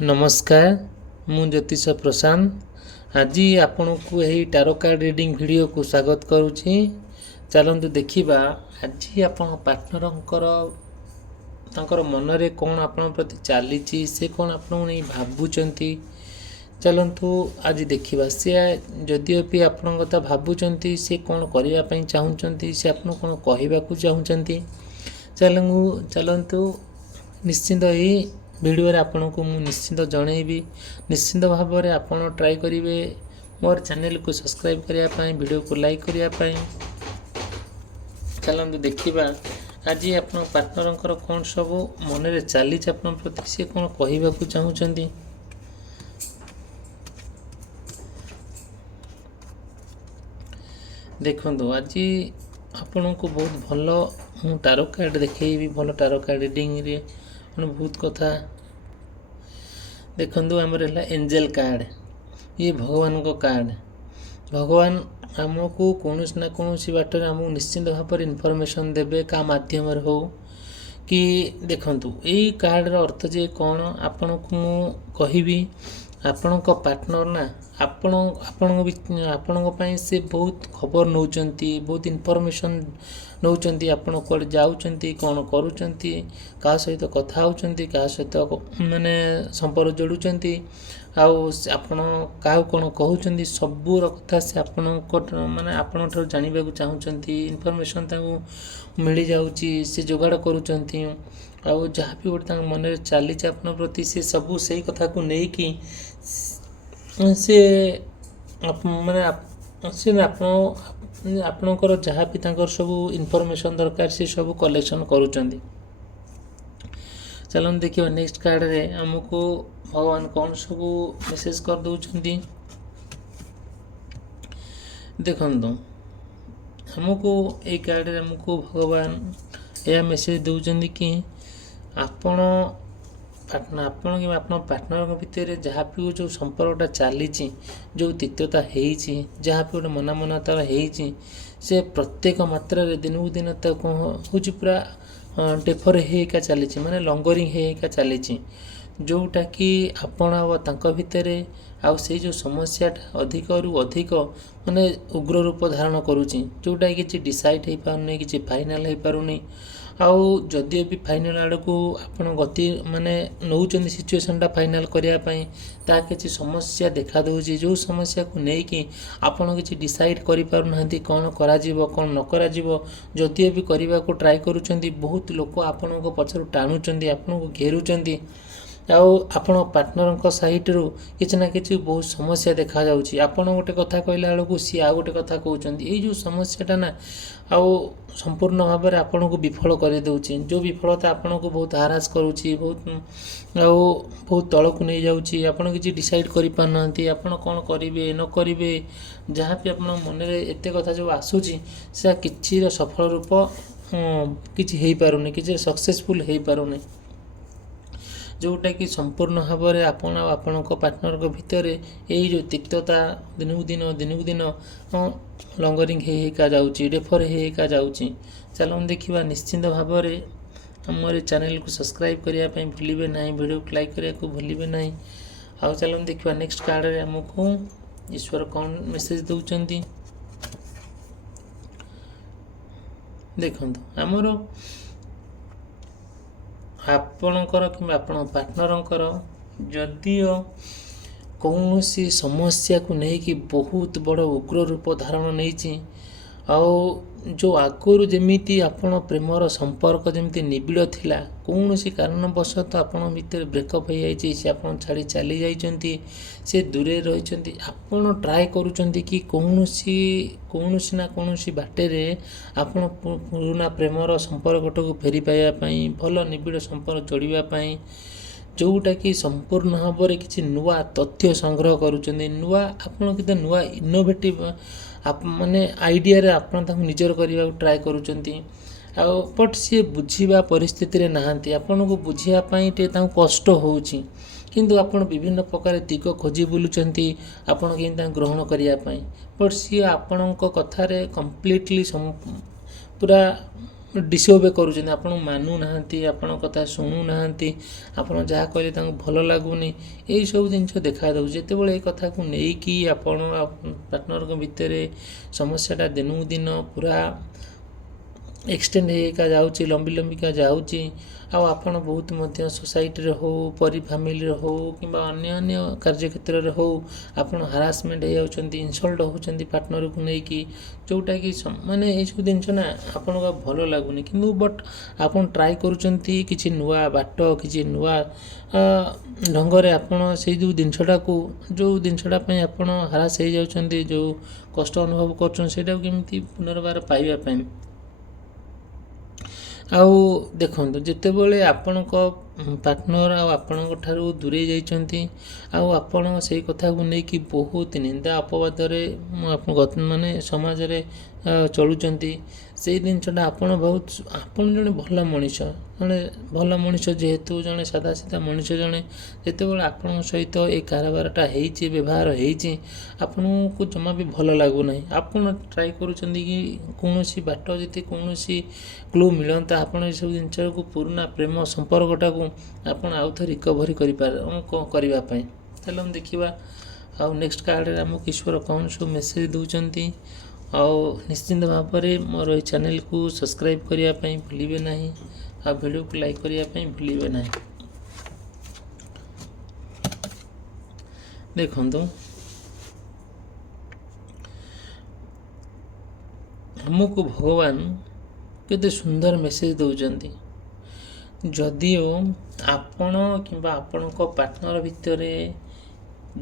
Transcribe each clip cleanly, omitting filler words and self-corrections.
नमस्कार मु ज्योतिष प्रशांत आज आपण को यही टारो कार्ड रीडिंग वीडियो को स्वागत करुच्ची। चलतु देखा आज आपण पार्टनर मनरे कौन आपण प्रति चली से कौन आपण नहीं भावुंट। चलतु आज देखा सी जदिओ भी आपण कथा भावुंट सी कौन करने चाहूँगी से आप कौन कहवाक चाहूँगी। चलतु निश्चिंत ही वीडियो रे आपन को मु निश्चिंत जनइबी। निश्चिंत भाव में आपन ट्राई करेंगे मोर चैनल को सब्सक्राइब करने वीडियो को लाइक करने। चलते देखा आज आप पार्टनर कौन सब मन में चली प्रति सी कौन कहवाक चाहूँगी। देखो आज आपण को बहुत भल मु टारो कार्ड देखी भल टारो कार्ड रीडिंग रे बहुत कथा देखु आमर है एंजेल कार्ड। ये भगवान को कार्ड भगवान आमको कौन ना कौन बाटर आमको निश्चिंत भाव में इनफॉरमेशन देवे का माध्यम हो कि देखंतु यही कार्ड अर्थ जे कौन आपण को मु कहिबी। आपण पार्टनर ना आपण से बहुत खबर नौ बहुत इनफॉरमेशन नौ आपण कौन जाऊँच कौन करुँच क्या सहित कथा होती क्या सहित माने संपर्क जोड़ुंट आपण क्या कौन कहते सबूर कथा से आपण माने आपण जानवा चाहूँगी। इनफॉरमेशन मिल जाऊँगी से जोगाड़ करुँच आउ जहाँ भी गोटे मन में चली प्रति से सबू से कथा को लेकिन से माने आपणकर जहाँ भी सब इनफॉरमेशन दरकार से सब कलेक्शन करुँच। चलो देखिए नेक्स्ट कार्ड रे हमको भगवान कौन सब मेसेज कर दौरान देखो हमको ये कार्ड रे हमको भगवान यह मेसेज दौरान कि आपण कि पार्टनर भितर जहाँ भी जो संपर्कटा चली जो तिक्तता होती जहाँ भी गोटे मनामनता होती से प्रत्येक मात्रा दिन को दिन तो कौन हूँ पूरा डेफर होका चली माने लंगरिंग होका चली जोटा कि आपण भितर आउ से जो समस्याटा अधिक रु अधिक माने उग्र रूप धारण करुँच जोटा कि डिसाइड हो पारनी कि फाइनाल हो पारुनी आउ जदि भी फाइनाल आड़ को आपन गति माने नौचंदी सिचुएशनटा फाइनाल करने ता किसी समस्या देखा दूसरी जो समस्या को लेकिन आपन किसी डिसाइड करि पारु नाहंती कौन करा जीवो कौन न करा जीवो जदि भी करने को ट्राई करुँच बहुत लोक आपण पछरु टाणुचंदी आपन को घेरुचंदी आउ आपण पार्टनर साइड रू किसी ना कि बहुत समस्या देखा जाउची। आपण गोटे कथा कहला बेलू सी आ गोटे कथा कहते ये जो समस्याटा ना आउ संपूर्ण भाव में आपण को विफल कर दूची जो विफलता आपण को बहुत हारास करुच्ची बहुत तल को नहीं जाऊँगी आपण किसी डिसाइड कर पारना आपण कौन करेंगे न करेंगे जहाँ भी आपण मन में एत कथा जो आसूची से किसी सफल रूप किसी हो पारुनी किसी सक्सेसफुल हो पारुनी जोटा कि संपूर्ण भाव में आपण आपण पार्टनर भितर यही जो तिक्तता दिन को दिन लंगरिंग होका जाऊँगी डेफर होका जाऊँगी। चलो देखा निश्चिंत भाव में आम चैनल को सब्सक्राइब करने भूलिए ना वीडियो को लाइक करने को भूलिए ना। आउ चलो देखा नेक्स्ट कार्ड रे हमको ईश्वर कौन मेसेज दौरान देखो आमर आपणकर कि आपण पार्टनरंकर जदिओ कौन सी समस्या को लेकिन बहुत बड़ उग्र रूप धारण नहीं आउ जो आगुरी जमीती आपण प्रेमर संपर्क जमी निबिड़ थिला कौन सी कारणवशत आपण भितर ब्रेकअप हो जाए से आप छाड़ी चली जाइए से दूरे रही आपण ट्राए करुँच कि कौन सी ना कौन सी बाटेरे आपण पुराना प्रेमर संपर्क को फेरी पाइबापी भल निबिड़ संपर्क जोड़ापी जोटा कि संपूर्ण भाव में किसी नुआ तथ्य संग्रह करुँच नुआ आपण के नुआ इनोवेटिव माने आइडिया रे आपण निजर करने ट्राए करुँच बट सी बुझा परिस्थिति रे नहांती आपण को बुझापी कष्ट होउची किंतु आपण विभिन्न प्रकार दिग खोजी बुलुंट आपण कि ग्रहण करने बट सी आपण कथार कम्प्लीटली पूरा डिसओबे करुँच आप मानुना आपण कथा शुणुना आप जहाँ कहले भल लगुनि यही सब जिन देखा जिते बड़े कथा को लेकिन आपण पार्टनर भितर समस्याटा दिनू दिन पूरा एक्सटेंड होगा जाऊँगी लंबी लंबिका जाऊँगी आपण बहुत मध्य सोसाइटी हो परि फैमिली हो कि अन्य अन्य कार्यक्षेत्र हो आपण हारासमेंट हो जाती इनसल्ट होती पार्टनर को लेकिन जोटा कि माने ये सब जिन ना आपन का भल लगुनि कि बट आपन ट्राई करुँच कि नुआ बाट कि नुआ ढंग आपन से जो जिनटा को जो जिनटा आपन हारास हो जाती जो कष्ट अनुभव करमती पुनर्बार पाइबापी आउ देखो जितेबले आपण पार्टनर आपण दूरे जाइछंती आपण से कथा को लेकिन बहुत निंदा अपवाद माने समाज रे चलुचंती से जिनटा आपण बहुत आपण जने भल मनीष जने भल मनीष जेहेतु जने सादा सीधा मनीष जने जितेबले आपण सहित ए कारबारटा हेची व्यवहार हेची आपण को जमा भी भल लागु नै आपण ट्राई करूचंती कि कोनोसी बाट जति कोनोसी क्लू मिलंता आपण ए सब जिनचा को पूर्ण प्रेम संपर्कटा को आपण आउ थ रिकवरी करबा पई चलो हम देखिबा आ नेक्स्ट कार्ड रे हम ईश्वर कौन सब मेसेज दउचंती निश्चिंत भाव में मोर ये चैनल को सब्सक्राइब करने भूलिए ना आ वीडियो को लाइक करने भूलिए ना। देखो हमको भगवान केते सुंदर मेसेज दौरान जदिओ आपण कि आपण पार्टनर भितर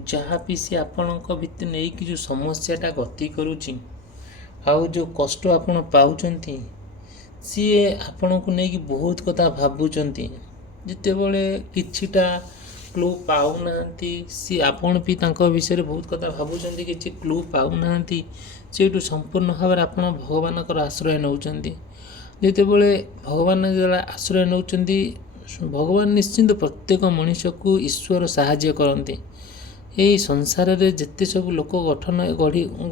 जहाँ भी सी आपण भितर नहीं कि जो समस्याटा गति करुँची आउ जो कष्ट आपण पाउचंती सी आपण को नहीं कि बहुत कथा भावुचंती जिते बड़े किछिटा क्लू पाऊना सी आपण भी तांको विषय बहुत कथा भावुचंती किछि क्लू पाऊना सेठू संपूर्ण भाव में आपण भगवान आश्रय नौचंती जिते बड़े भगवान आश्रय नौचंती भगवान निश्चिंत प्रत्येक मनुष्य को ईश्वर साहाय्य करती यही संसार रे जिते सब लोक गठन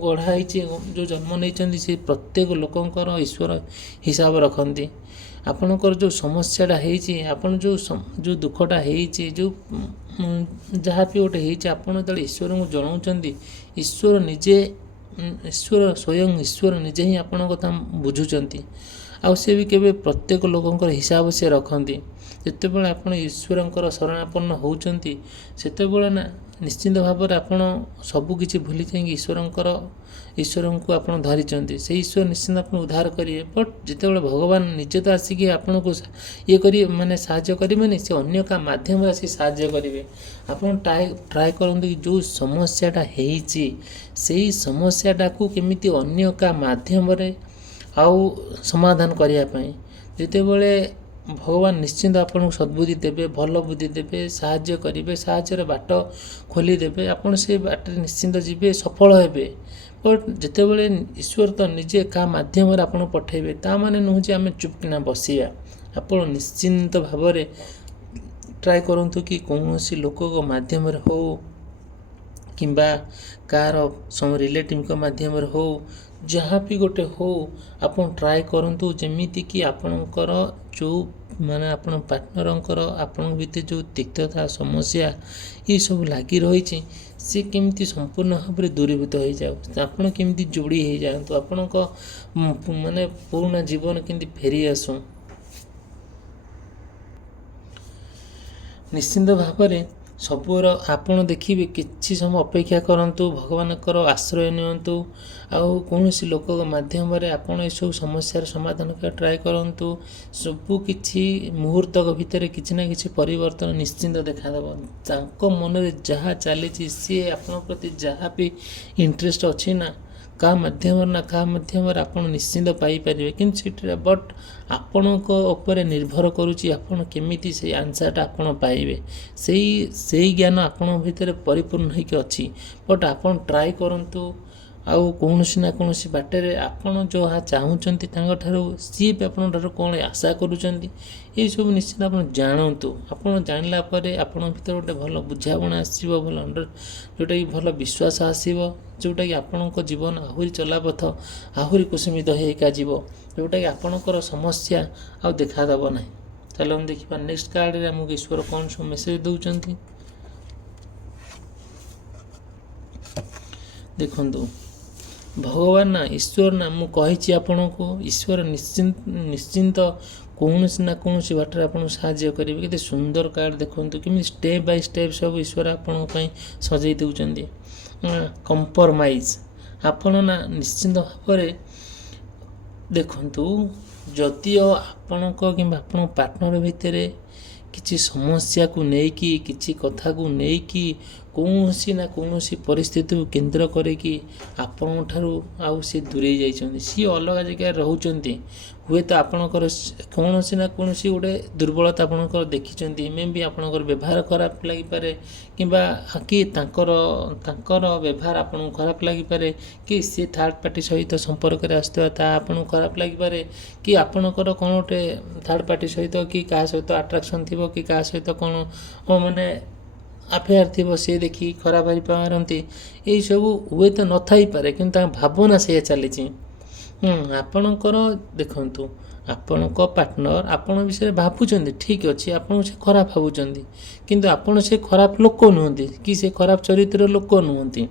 गढ़ाई जो जन्म नहीं से प्रत्येक लोकंकर ईश्वर हिसाब रखती आपणकर जो समस्याटा होपण जो दुखटा हो जहाँ भी गोटे होपण जो ईश्वर को जनाऊँ ईश्वर निजे ईश्वर स्वयं ईश्वर निजे ही आपण कथा बुझुंट आउ से भी केवे प्रत्येक लोकंकर हिसाब से रखती जितेबाला आपण ईश्वर शरणापन्न होती सेतेबाला ना निश्चिंत भाव में आपण सबकि भूली जाएंगे ईश्वर को आप धरी से ईश्वर निश्चिंत आप उद्धार करेंगे बट जितेबाला भगवान निजे तो आसिक आपण को ये करेंगे माने साहाय्य करेंगे से अन्य का माध्यम आसी साहाय्य करेंगे आप ट्राए करूँ कि जो समस्याटा हो समस्याटा को केमिति अन्य का माध्यम आउ समाधान करने जितेबाला भगवान निश्चिंत आपको सद्बुद्धि देवे भल बुद्धि देवे साहाय्य करेंगे साहाय्य बाट खोलीदेवे आपड़ से बाट निश्चिंत जीवे सफल हेबे बट जिते बड़े ईश्वर तो निजे क्या मध्यम आप पठेबे ता माने नुह जे आम चुपकिना बसिया आप निश्चिंत भाव में ट्राए करूँ कि कौन सी लोक मध्यम हो कि कार सम रिलेटिव मध्यम हो जहाँ भी गोटे हो आप ट्राए करूँ जमीती कि आपणकर जो माने आपण पार्टनरंकर आपण भितर जो तिक्तता समस्या ये सब लगी रही सी केमती संपूर्ण भाव में दूरीभूत हो जाओ आपण केमती जोड़ी हो जातु आपण माने पूर्ण जीवन केमती फेरी आसू निश्चिंत भाव में सबूर आपण देखिए किसी समय अपेक्षा करूँ भगवानकर आश्रय नियंतु आउ कौन सी लोक मध्यम आपड़ सब समस्यार समाधान ट्राए करूँ सबू किसी मुहूर्त भितर किसी ना कि परिवर्तन निश्चिंत देखादेव मन में जहाँ चली सी आपण प्रति जहाँ भी इंटरेस्ट अच्छी ना क्या माध्यम ना क्या माध्यम आप निश्चिंत पाइपर कि बट आपण उपर निर्भर करुच्ची आपड़ केमी से आंसरटा आप पाइबे से ज्ञान आपण भितर परिपूर्ण होकर अच्छी बट आप ट्राए करूँ ଆଉ କୌଣସି ନା କୌଣସି ବାଟରେ ଆପଣ ଯାହା ଚାହୁଁଛନ୍ତି ତାଙ୍କଠାରୁ ସିଏ ବି ଆପଣଙ୍କ ଠାରୁ କ'ଣ ଆଶା କରୁଛନ୍ତି ଏଇସବୁ ନିଶ୍ଚିତ ଆପଣ ଜାଣନ୍ତୁ। ଆପଣ ଜାଣିଲା ପରେ ଆପଣଙ୍କ ଭିତରେ ଗୋଟେ ଭଲ ବୁଝାମଣା ଆସିବ, ଭଲ ଯେଉଁଟାକି ଭଲ ବିଶ୍ୱାସ ଆସିବ, ଯେଉଁଟାକି ଆପଣଙ୍କ ଜୀବନ ଆହୁରି ଚଲାପଥ ଆହୁରି କୁସୁମିତ ହେଇକା ଯିବ, ଯେଉଁଟାକି ଆପଣଙ୍କର ସମସ୍ୟା ଆଉ ଦେଖାଦେବ ନାହିଁ। ଚାଲ ଆମେ ଦେଖିବା ନେକ୍ସଟ କାର୍ଡ଼ରେ ଆମକୁ ଈଶ୍ୱର କ'ଣ ସବୁ ମେସେଜ ଦେଉଛନ୍ତି। ଦେଖନ୍ତୁ ଭଗବାନ ନା ଈଶ୍ୱର ନା, ମୁଁ କହିଛି ଆପଣଙ୍କୁ ଈଶ୍ୱର ନିଶ୍ଚିନ୍ତ କୌଣସି ନା କୌଣସି ବାଟରେ ଆପଣଙ୍କୁ ସାହାଯ୍ୟ କରିବେ। କେତେ ସୁନ୍ଦର କାର୍ଡ଼ ଦେଖନ୍ତୁ, କେମିତି ଷ୍ଟେପ୍ ବାଇ ଷ୍ଟେପ୍ ସବୁ ଈଶ୍ୱର ଆପଣଙ୍କ ପାଇଁ ସଜେଇ ଦେଉଛନ୍ତି। କମ୍ପ୍ରମାଇଜ୍ ଆପଣ ନା ନିଶ୍ଚିନ୍ତ ଭାବରେ ଦେଖନ୍ତୁ, ଯଦିଓ ଆପଣଙ୍କ କିମ୍ବା ଆପଣଙ୍କ ପାର୍ଟନର ଭିତରେ କିଛି ସମସ୍ୟାକୁ ନେଇକି, କିଛି କଥାକୁ ନେଇକି, କୌଣସି ନା କୌଣସି ପରିସ୍ଥିତିକୁ କେନ୍ଦ୍ର କରିକି ଆପଣଙ୍କ ଠାରୁ ଆଉ ସେ ଦୂରେଇ ଯାଇଛନ୍ତି, ସିଏ ଅଲଗା ଜାଗାରେ ରହୁଛନ୍ତି। ହୁଏତ ଆପଣଙ୍କର କୌଣସି ନା କୌଣସି ଗୋଟେ ଦୁର୍ବଳତା ଆପଣଙ୍କର ଦେଖିଛନ୍ତି, ମେ ବି ଆପଣଙ୍କର ବ୍ୟବହାର ଖରାପ ଲାଗିପାରେ, କିମ୍ବା କି ତାଙ୍କର ବ୍ୟବହାର ଆପଣଙ୍କୁ ଖରାପ ଲାଗିପାରେ, କି ସେ ଥାର୍ଡ଼ ପାର୍ଟି ସହିତ ସମ୍ପର୍କରେ ଆସୁଥିବା ତାହା ଆପଣଙ୍କୁ ଖରାପ ଲାଗିପାରେ, କି ଆପଣଙ୍କର କ'ଣ ଗୋଟେ ଥାର୍ଡ଼ ପାର୍ଟି ସହିତ କି କାହା ସହିତ ଆଟ୍ରାକ୍ସନ୍ ଥିବ, କି କାହା ସହିତ କ'ଣ ମାନେ ଆଫେୟାର ଥିବ, ସେ ଦେଖି ଖରାପ ହେଇପାରନ୍ତି। ଏଇସବୁ ହୁଏତ ନଥାଇପାରେ, କିନ୍ତୁ ତାଙ୍କ ଭାବନା ସେଇଆ ଚାଲିଛି। ଆପଣଙ୍କର ଦେଖନ୍ତୁ, ଆପଣଙ୍କ ପାର୍ଟନର ଆପଣଙ୍କ ବିଷୟରେ ଭାବୁଛନ୍ତି ଠିକ୍ ଅଛି, ଆପଣଙ୍କୁ ସେ ଖରାପ ଭାବୁଛନ୍ତି, କିନ୍ତୁ ଆପଣ ସେ ଖରାପ ଲୋକ ନୁହନ୍ତି, କି ସେ ଖରାପ ଚରିତ୍ରର ଲୋକ ନୁହନ୍ତି,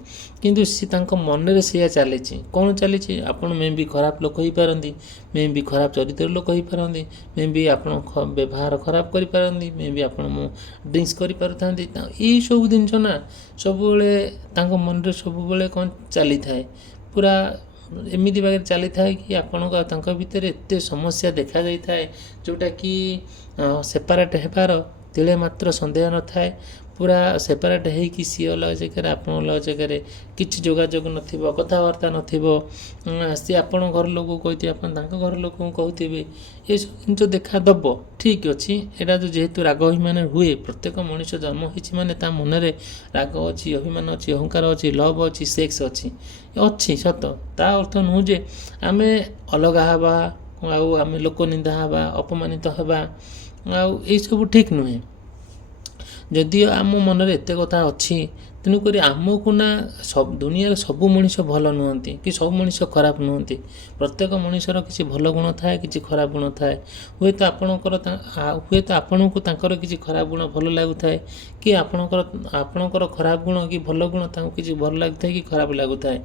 କିନ୍ତୁ ସେ ତାଙ୍କ ମନରେ ସେଇଆ ଚାଲିଛି। କ'ଣ ଚାଲିଛି? ଆପଣ ମେ ବି ଖରାପ ଲୋକ ହେଇପାରନ୍ତି, ମେ ବି ଖରାପ ଚରିତ୍ରର ଲୋକ ହେଇପାରନ୍ତି, ମେ ବି ଆପଣ ବ୍ୟବହାର ଖରାପ କରିପାରନ୍ତି, ମେ ବି ଆପଣ ଡ୍ରିଙ୍କସ୍ କରିପାରୁଥାନ୍ତି। ଏଇସବୁ ଜିନିଷ ନା ସବୁବେଳେ ତାଙ୍କ ମନରେ ସବୁବେଳେ କ'ଣ ଚାଲିଥାଏ, ପୁରା ଏମିତି ଭାବରେ ଚାଲିଥାଏ କି ଆପଣଙ୍କ ତାଙ୍କ ଭିତରେ ଏତେ ସମସ୍ୟା ଦେଖାଯାଇଥାଏ, ଯେଉଁଟାକି ସେପାରେଟ୍ ହେବାର ତିଳେ ମାତ୍ର ସନ୍ଦେହ ନଥାଏ। ପୁରା ସେପାରେଟ୍ ହେଇକି ସିଏ ଅଲଗା ଜାଗାରେ, ଆପଣ ଅଲଗା ଜାଗାରେ, କିଛି ଯୋଗାଯୋଗ ନଥିବ, କଥାବାର୍ତ୍ତା ନଥିବ। ସିଏ ଆପଣଙ୍କ ଘର ଲୋକଙ୍କୁ କହିଥିବେ, ଆପଣ ତାଙ୍କ ଘର ଲୋକଙ୍କୁ କହୁଥିବେ, ଏସବୁ ଜିନିଷ ଦେଖାଦେବ। ଠିକ୍ ଅଛି, ଏଇଟା ଯେହେତୁ ରାଗ ଅଭିମାନ ହୁଏ, ପ୍ରତ୍ୟେକ ମଣିଷ ଜନ୍ମ ହେଇଛି ମାନେ ତା ମନରେ ରାଗ ଅଛି, ଅଭିମାନ ଅଛି, ଅହଙ୍କାର ଅଛି, ଲଭ୍ ଅଛି, ସେକ୍ସ ଅଛି ସତ। ତା ଅର୍ଥ ନୁହେଁ ଯେ ଆମେ ଅଲଗା ହେବା, ଆଉ ଆମେ ଲୋକ ନିନ୍ଦା ହେବା, ଅପମାନିତ ହେବା, ଆଉ ଏଇସବୁ ଠିକ୍ ନୁହେଁ। ଯଦିଓ ଆମ ମନରେ ଏତେ କଥା ଅଛି, ତେଣୁକରି ଆମକୁ ନା ଦୁନିଆରେ ସବୁ ମଣିଷ ଭଲ ନୁହନ୍ତି, କି ସବୁ ମଣିଷ ଖରାପ ନୁହନ୍ତି। ପ୍ରତ୍ୟେକ ମଣିଷର କିଛି ଭଲ ଗୁଣ ଥାଏ, କିଛି ଖରାପ ଗୁଣ ଥାଏ। ହୁଏତ ଆପଣଙ୍କୁ ତାଙ୍କର କିଛି ଖରାପ ଗୁଣ ଭଲ ଲାଗୁଥାଏ, କି ଆପଣଙ୍କର ଖରାପ ଗୁଣ କି ଭଲ ଗୁଣ ତାଙ୍କୁ କିଛି ଭଲ ଲାଗୁଥାଏ କି ଖରାପ ଲାଗୁଥାଏ।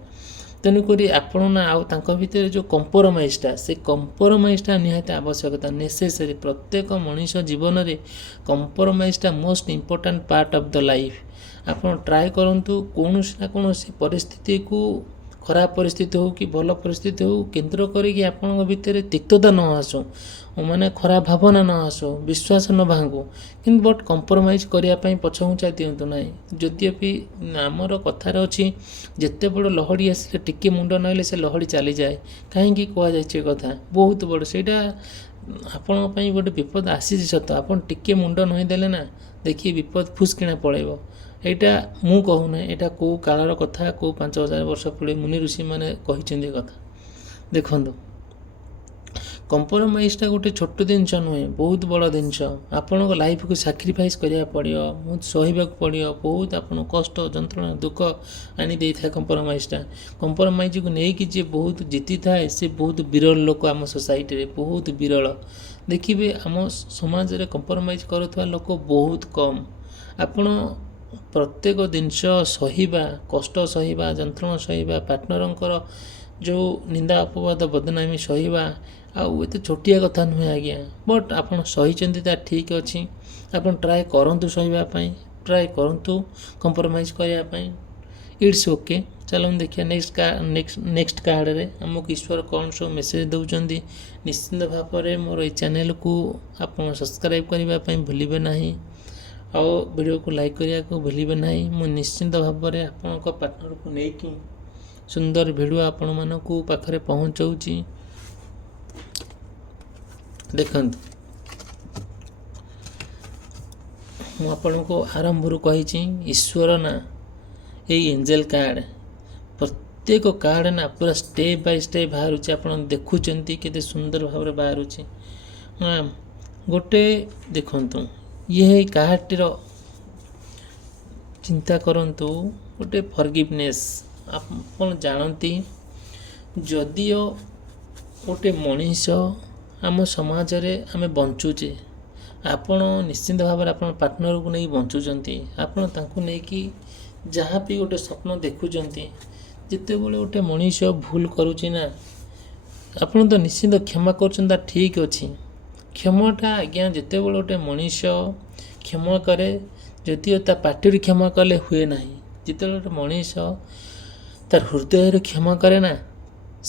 ତେଣୁକରି ଆପଣ ନା ଆଉ ତାଙ୍କ ଭିତରେ ଯେଉଁ କମ୍ପ୍ରମାଇଜ୍ଟା, ସେ କମ୍ପ୍ରମାଇଜ୍ଟା ନିହାତି ଆବଶ୍ୟକତା, ନେସେସରୀ। ପ୍ରତ୍ୟେକ ମଣିଷ ଜୀବନରେ କମ୍ପ୍ରମାଇଜ୍ଟା most important part of the life. ଆପଣ ଟ୍ରାଏ କରନ୍ତୁ କୌଣସି ନା କୌଣସି ପରିସ୍ଥିତିକୁ, ଖରାପ ପରିସ୍ଥିତି ହେଉ କି ଭଲ ପରିସ୍ଥିତି ହେଉ, କେନ୍ଦ୍ର କରିକି ଆପଣଙ୍କ ଭିତରେ ତିକ୍ତତା ନ ଆସୁ, ମାନେ ଖରାପ ଭାବନା ନ ଆସୁ, ବିଶ୍ୱାସ ନ ଭାଙ୍ଗୁ, କିନ୍ତୁ ବଟ୍ କମ୍ପ୍ରମାଇଜ୍ କରିବା ପାଇଁ ପଛଘୁଞ୍ଚା ଦିଅନ୍ତୁ ନାହିଁ। ଯଦିଓ ବି ଆମର କଥାରେ ଅଛି, ଯେତେ ବଡ଼ ଲହଡ଼ି ଆସିଲେ ଟିକେ ମୁଣ୍ଡ ନହେଲେ ସେ ଲହଡ଼ି ଚାଲିଯାଏ। କାହିଁକି କୁହାଯାଇଛି ଏ କଥା? ବହୁତ ବଡ଼, ସେଇଟା ଆପଣଙ୍କ ପାଇଁ ଗୋଟେ ବିପଦ ଆସିଛି ସତ, ଆପଣ ଟିକେ ମୁଣ୍ଡ ନଇଁଦେଲେ ନା ଦେଖିବେ ବିପଦ ଫୁସ୍ କିଣା ପଳେଇବ। ଏଇଟା ମୁଁ କହୁନାହିଁ, ଏଇଟା କେଉଁ କାଳର କଥା, କେଉଁ 5000 ବର୍ଷ ପୂର୍ବେ ମୁନି ଋଷିମାନେ କହିଛନ୍ତି ଏ କଥା। ଦେଖନ୍ତୁ, କମ୍ପ୍ରମାଇଜ୍ଟା ଗୋଟେ ଛୋଟ ଜିନିଷ ନୁହେଁ, ବହୁତ ବଡ଼ ଜିନିଷ। ଆପଣଙ୍କ ଲାଇଫକୁ ସାକ୍ରିଫାଇସ୍ କରିବାକୁ ପଡ଼ିବ, ବହୁତ ସହିବାକୁ ପଡ଼ିବ, ବହୁତ ଆପଣ କଷ୍ଟ, ଯନ୍ତ୍ରଣା, ଦୁଃଖ ଆଣି ଦେଇଥାଏ କମ୍ପ୍ରମାଇଜ୍ଟା। କମ୍ପ୍ରମାଇଜ୍କୁ ନେଇକି ଯିଏ ବହୁତ ଜିତିଥାଏ, ସେ ବହୁତ ବିରଳ ଲୋକ ଆମ ସୋସାଇଟିରେ, ବହୁତ ବିରଳ। ଦେଖିବେ ଆମ ସମାଜରେ କମ୍ପ୍ରମାଇଜ୍ କରୁଥିବା ଲୋକ ବହୁତ କମ୍। ଆପଣ ପ୍ରତ୍ୟେକ ଜିନିଷ ସହିବା, କଷ୍ଟ ସହିବା, ଯନ୍ତ୍ରଣା ସହିବା, ପାର୍ଟନରଙ୍କର ଯେଉଁ ନିନ୍ଦା ଅପବାଦ ବଦନାମୀ ସହିବା ଆଉ ଏତେ ଛୋଟିଆ କଥା ନୁହେଁ ଆଜ୍ଞା। ବଟ୍ ଆପଣ ସହିଛନ୍ତି ତା ଠିକ୍ ଅଛି, ଆପଣ ଟ୍ରାଏ କରନ୍ତୁ ସହିବା ପାଇଁ, ଟ୍ରାଏ କରନ୍ତୁ କମ୍ପ୍ରମାଇଜ୍ କରିବା ପାଇଁ, ଇଟ୍ସ ଓକେ। ଚାଲନ୍ତୁ ଦେଖିବା ନେକ୍ସଟ କାର୍ଡ଼ରେ ଆମକୁ ଈଶ୍ୱର କ'ଣ ସବୁ ମେସେଜ୍ ଦେଉଛନ୍ତି। ନିଶ୍ଚିନ୍ତ ଭାବରେ ମୋର ଏଇ ଚ୍ୟାନେଲକୁ ଆପଣ ସବସ୍କ୍ରାଇବ୍ କରିବା ପାଇଁ ଭୁଲିବେ ନାହିଁ, ଆଉ ଭିଡ଼ିଓକୁ ଲାଇକ୍ କରିବାକୁ ଭୁଲିବେ ନାହିଁ। ମୁଁ ନିଶ୍ଚିନ୍ତ ଭାବରେ ଆପଣଙ୍କ ପାର୍ଟନରକୁ ନେଇକି ସୁନ୍ଦର ଭିଡ଼ିଓ ଆପଣମାନଙ୍କୁ ପାଖରେ ପହଞ୍ଚାଉଛି। ଦେଖନ୍ତୁ, ମୁଁ ଆପଣଙ୍କୁ ଆରମ୍ଭରୁ କହିଛି, ଈଶ୍ୱର ନା ଏଇ ଏଞ୍ଜେଲ କାର୍ଡ଼ ପ୍ରତ୍ୟେକ କାର୍ଡ଼ ନା ପୁରା ଷ୍ଟେପ୍ ବାଇ ଷ୍ଟେପ୍ ବାହାରୁଛି। ଆପଣ ଦେଖୁଛନ୍ତି କେତେ ସୁନ୍ଦର ଭାବରେ ବାହାରୁଛି। ଗୋଟେ ଦେଖନ୍ତୁ, ଇଏ କାର୍ଡ଼ଟିର ଚିନ୍ତା କରନ୍ତୁ, ଗୋଟେ ଫରଗିଭନେସ୍। ଆପଣ ଜାଣନ୍ତି, ଯଦିଓ ଗୋଟେ ମଣିଷ ଆମ ସମାଜରେ ଆମେ ବଞ୍ଚୁଛେ, ଆପଣ ନିଶ୍ଚିନ୍ତ ଭାବରେ ଆପଣ ପାର୍ଟନରକୁ ନେଇ ବଞ୍ଚୁଛନ୍ତି। ଆପଣ ତାଙ୍କୁ ନେଇକି ଯାହା ବି ଗୋଟେ ସ୍ୱପ୍ନ ଦେଖୁଛନ୍ତି, ଯେତେବେଳେ ଗୋଟେ ମଣିଷ ଭୁଲ କରୁଛି ନା, ଆପଣ ତ ନିଶ୍ଚିନ୍ତ କ୍ଷମା କରୁଛନ୍ତି, ତା ଠିକ୍ ଅଛି। କ୍ଷମାଟା ଆଜ୍ଞା ଯେତେବେଳେ ଗୋଟେ ମଣିଷ କ୍ଷମା କରେ, ଯଦିଓ ତା ପାଟିରୁ କ୍ଷମା କଲେ ହୁଏ ନାହିଁ, ଯେତେବେଳେ ଗୋଟେ ମଣିଷ ତାର ହୃଦୟରୁ କ୍ଷମା କରେ ନା,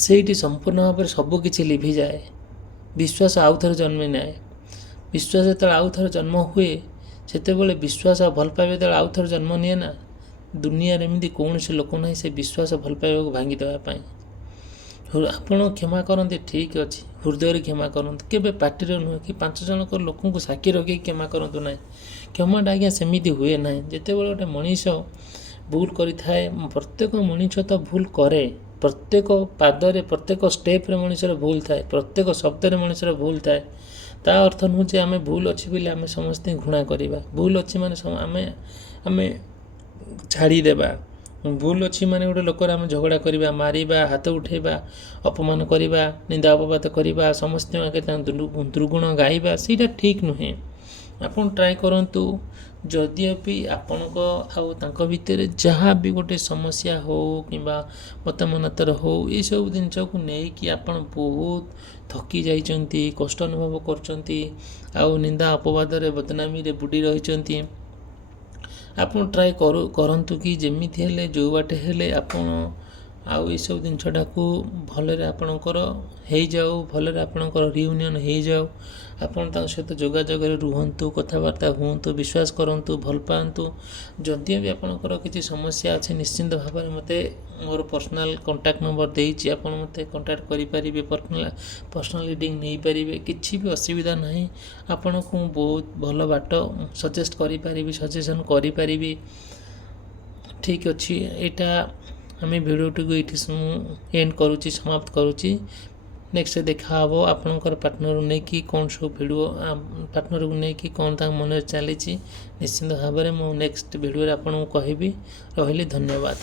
ସେଇଠି ସମ୍ପୂର୍ଣ୍ଣ ଭାବରେ ସବୁ କିଛି ଲିଭିଯାଏ। ବିଶ୍ୱାସ ଆଉ ଥରେ ଜନ୍ମ ନେଏ। ବିଶ୍ୱାସ ଯେତେବେଳେ ଆଉ ଥରେ ଜନ୍ମ ହୁଏ, ସେତେବେଳେ ବିଶ୍ୱାସ ଆଉ ଭଲ ପାଇବା ଯେତେବେଳେ ଆଉ ଥରେ ଜନ୍ମ ନିଏ ନା, ଦୁନିଆରେ ଏମିତି କୌଣସି ଲୋକ ନାହିଁ ସେ ବିଶ୍ୱାସ ଭଲ ପାଇବାକୁ ଭାଙ୍ଗି ଦେବା ପାଇଁ। ଆପଣ କ୍ଷମା କରନ୍ତି, ଠିକ୍ ଅଛି, ହୃଦୟରେ କ୍ଷମା କରନ୍ତୁ, କେବେ ପାଟିରେ ନୁହେଁ କି 5 ଜଣଙ୍କ ଲୋକଙ୍କୁ ସାକ୍ଷୀ ରଖିକି କ୍ଷମା କରନ୍ତୁ ନାହିଁ। କ୍ଷମାଟା ଆଜ୍ଞା ସେମିତି ହୁଏ ନାହିଁ। ଯେତେବେଳେ ଗୋଟେ ମଣିଷ ଭୁଲ କରିଥାଏ, ପ୍ରତ୍ୟେକ ମଣିଷ ତ ଭୁଲ କରେ, ପ୍ରତ୍ୟେକ ପାଦରେ ପ୍ରତ୍ୟେକ ଷ୍ଟେପ୍ରେ ମଣିଷର ଭୁଲ ଥାଏ, ପ୍ରତ୍ୟେକ ଶବ୍ଦରେ ମଣିଷର ଭୁଲ ଥାଏ। ତା ଅର୍ଥ ନୁହେଁ ଯେ ଆମେ ଭୁଲ ଅଛି ବୋଲି ଆମେ ସମସ୍ତଙ୍କୁ ଘୃଣା କରିବା। ଭୁଲ ଅଛି ମାନେ ଆମେ ଛାଡ଼ିଦେବା। ଭୁଲ ଅଛି ମାନେ ଗୋଟେ ଲୋକର ଆମେ ଝଗଡ଼ା କରିବା, ମାରିବା, ହାତ ଉଠାଇବା, ଅପମାନ କରିବା, ନିନ୍ଦା ଅପବାଦ କରିବା, ସମସ୍ତଙ୍କ ଆଗରେ ତାଙ୍କ ଦୁର୍ଗୁଣ ଗାଇବା, ସେଇଟା ଠିକ୍ ନୁହେଁ। ଆପଣ ଟ୍ରାଏ କରନ୍ତୁ, ଯଦିଓ ବି ଆପଣଙ୍କ ଆଉ ତାଙ୍କ ଭିତରେ ଯାହା ବି ଗୋଟେ ସମସ୍ୟା ହେଉ କିମ୍ବା ମତାମତର ହେଉ, ଏସବୁ ଜିନିଷକୁ ନେଇକି ଆପଣ ବହୁତ ଥକି ଯାଇଛନ୍ତି, କଷ୍ଟ ଅନୁଭବ କରୁଛନ୍ତି, ଆଉ ନିନ୍ଦା ଅପବାଦରେ ବଦନାମୀରେ ବୁଡ଼ି ରହିଛନ୍ତି। ଆପଣ ଟ୍ରାଏ କରନ୍ତୁ କି ଯେମିତି ହେଲେ ଯେଉଁ ବାଟେ ହେଲେ ଆପଣ ଆଉ ଏସବୁ ଜିନିଷଟାକୁ ଭଲରେ ଆପଣଙ୍କର ହେଇଯାଉ, ଭଲରେ ଆପଣଙ୍କର ରିୟୁନିୟନ୍ ହେଇଯାଉ। ଆପଣ ତାଙ୍କ ସହିତ ଯୋଗାଯୋଗରେ ରୁହନ୍ତୁ, କଥାବାର୍ତ୍ତା ହୁଅନ୍ତୁ, ବିଶ୍ୱାସ କରନ୍ତୁ, ଭଲ ପାଆନ୍ତୁ। ଯଦିଓ ବି ଆପଣଙ୍କର କିଛି ସମସ୍ୟା ଅଛି, ନିଶ୍ଚିନ୍ତ ଭାବରେ ମୋତେ ମୋର ପର୍ସନାଲ୍ କଣ୍ଟାକ୍ଟ ନମ୍ବର ଦେଇଛି, ଆପଣ ମୋତେ କଣ୍ଟାକ୍ଟ କରିପାରିବେ, ପର୍ସନାଲ୍ ରିଡ଼ିଂ ନେଇପାରିବେ, କିଛି ବି ଅସୁବିଧା ନାହିଁ। ଆପଣଙ୍କୁ ମୁଁ ବହୁତ ଭଲ ବାଟ ସଜେଷ୍ଟ କରିପାରିବି, ସଜେସନ୍ କରିପାରିବି। ଠିକ୍ ଅଛି, ଏଇଟା ଆମେ ଭିଡ଼ିଓଟିକୁ ଏଇଠି ଏଣ୍ଡ କରୁଛି, ସମାପ୍ତ କରୁଛି। ନେକ୍ସଟ ଦେଖା ହେବ ଆପଣଙ୍କର ପାର୍ଟନରକୁ ନେଇକି କ'ଣ ସବୁ ଭିଡ଼ିଓ, ପାର୍ଟନରକୁ ନେଇକି କ'ଣ ତାଙ୍କ ମନରେ ଚାଲିଛି। ନିଶ୍ଚିନ୍ତ ଭାବରେ ମୁଁ ନେକ୍ସଟ ଭିଡ଼ିଓରେ ଆପଣଙ୍କୁ କହିବି। ରହିଲି, ଧନ୍ୟବାଦ।